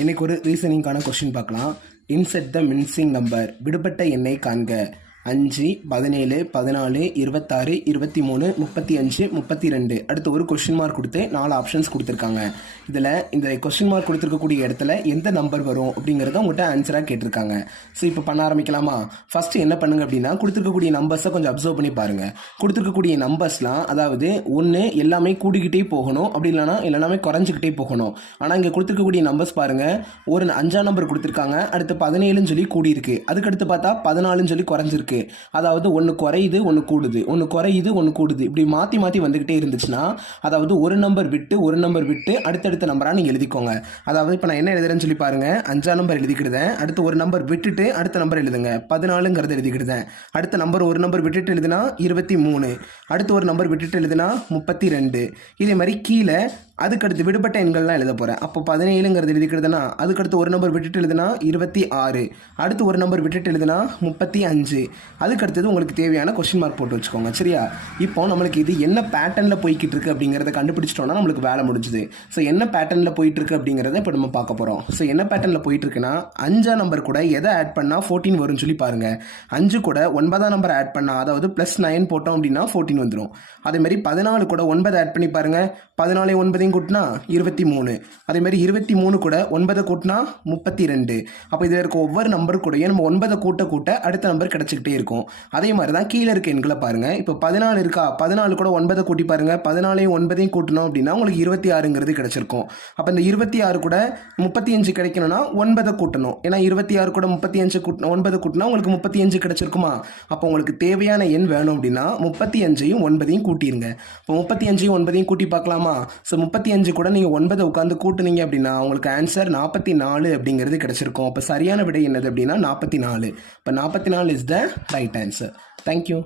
இன்னைக்கு ஒரு ரீசனிங்கான கொஸ்டின் பார்க்கலாம். இன்செட் த மின்சிங் நம்பர். விடுபட்ட எண்ணை காண்க. 5, 17, 14, 26, 23, 35, 32. அடுத்து ஒரு கொஸ்டின் மார்க் கொடுத்து 4 ஆப்ஷன்ஸ் கொடுத்துருக்காங்க. இதில் இந்த கொஸ்டின் மார்க் கொடுத்துருக்கக்கூடிய இடத்துல எந்த நம்பர் வரும் அப்படிங்கிறத உங்கள்கிட்ட ஆன்சராக கேட்டிருக்காங்க. ஸோ இப்போ பண்ண ஆரம்பிக்கலாமா? ஃபஸ்ட்டு என்ன பண்ணுங்க அப்படின்னா, கொடுத்துருக்கக்கூடிய நம்பர்ஸை கொஞ்சம் அப்சர்வ் பண்ணி பாருங்கள். கொடுத்துருக்கக்கூடிய நம்பர்ஸ்லாம், அதாவது ஒன்று எல்லாமே கூடிக்கிட்டே போகணும், அப்படி இல்லைனா எல்லாமே குறைஞ்சிக்கிட்டே போகணும். ஆனால் இங்கே கொடுத்துருக்கக்கூடிய நம்பர்ஸ் பாருங்கள், ஒரு 5ஆம் நம்பர் கொடுத்துருக்காங்க, அடுத்து 17ன்னு சொல்லி கூடியிருக்கு, அதுக்கடுத்து பார்த்தா 14ன்னு சொல்லி குறைஞ்சிருக்கு. அதாவது ஒன்று குறையுது ஒன்று கூடுது, ஒன்று குறையுது ஒன்று கூடுது, இப்படி மாற்றி மாற்றி வந்துக்கிட்டே இருந்துச்சுன்னா, அதாவது ஒரு நம்பர் விட்டு அடுத்தடுத்த நம்பராக நீங்கள் எழுதிக்கோங்க. அதாவது இப்போ நான் என்ன எழுதுறேன்னு சொல்லி பாருங்கள். 5ஆம் நம்பர் எழுதிக்கிடுதேன், அடுத்து ஒரு நம்பர் விட்டுட்டு அடுத்த நம்பர் எழுதுங்க. 14ங்கிறது எழுதிக்கிடுதேன். அடுத்த நம்பர் ஒரு நம்பர் விட்டுட்டு எழுதுனா 23, அடுத்து ஒரு நம்பர் விட்டுட்டு எழுதுனா 32. இதே மாதிரி கீழே அதுக்கடுத்து விடுபட்ட எண்கள்லாம் எழுத போகிறேன். அப்போ 17ங்கிறது எழுதிக்கிறதுனா, அதுக்கடுத்து ஒரு நம்பர் விட்டுட்டு எழுதுனா 26, அடுத்து ஒரு நம்பர் விட்டுட்டு எழுதுனா 35. அதுக்கடுத்தது உங்களுக்கு தேவையான கொஸ்டின் மார்க் போட்டு வச்சுக்கோங்க. சரியா? இப்போ நம்மளுக்கு இது என்ன பேட்டர்னில் போய்கிட்டு இருக்கு அப்படிங்கிறத கண்டுபிடிச்சிட்டோம்னா நம்மளுக்கு வேலை முடிஞ்சுது. ஸோ என்ன பேட்டர்னில் போயிட்டு இருக்கு அப்படிங்கிறத இப்போ நம்ம பார்க்க போகிறோம். ஸோ என்ன பேட்டர்னில் போயிட்டு இருக்குன்னா, 5ஆம் நம்பர் கூட எதை ஆட் பண்ணால் 14 வரும்னு சொல்லி பாருங்கள். 5 கூட 9ஆம் நம்பர் ஆட் பண்ணால், அதாவது +9 போட்டோம் அப்படின்னா 14 வந்துடும். அதேமாதிரி 14 கூட 9 ஆட் பண்ணி பாருங்கள். 14 9 கூட்டினா 23. அதேமாதிரி 23 கூட 9 கூட்டினா 32. அப்போ இதில் இருக்க ஒவ்வொரு நம்பர் கூடயும் நம்ம 9 கூட்ட அடுத்த நம்பர் கிடச்சிக்கிட்டே இருக்கும். அதே மாதிரி தான் கீழே இருக்க எண்களை பாருங்கள். இப்போ 14 இருக்கா, 14 கூட 9 கூட்டி பாருங்கள். 14ஐயும் 9ஐயும் கூட்டணும் அப்படின்னா உங்களுக்கு 26ங்கிறது கிடச்சிருக்கும். அப்போ இந்த 26 கூட 35 கிடைக்கணும்னா 9 கூட்டணும். ஏன்னா 26 கூட 35 9 கூட்டினா உங்களுக்கு 35 கிடச்சிருக்குமா? அப்போ உங்களுக்கு தேவையான எண் வேணும் அப்படின்னா 35ஐயும் 9ஐயும் கூட்டிருங்க. இப்போ 35ஐயும் 9ஐயும் கூட்டி பார்க்கலாமா? ஸோ 35 கூட நீங்கள் 9 உட்காந்து கூட்டுனீங்க அப்படின்னா உங்களுக்கு ஆன்சர் 44 அப்படிங்கிறது கிடச்சிருக்கும். அப்போ சரியான விடை என்னது அப்படின்னா 44. இப்போ 44 is the right answer. Thank you.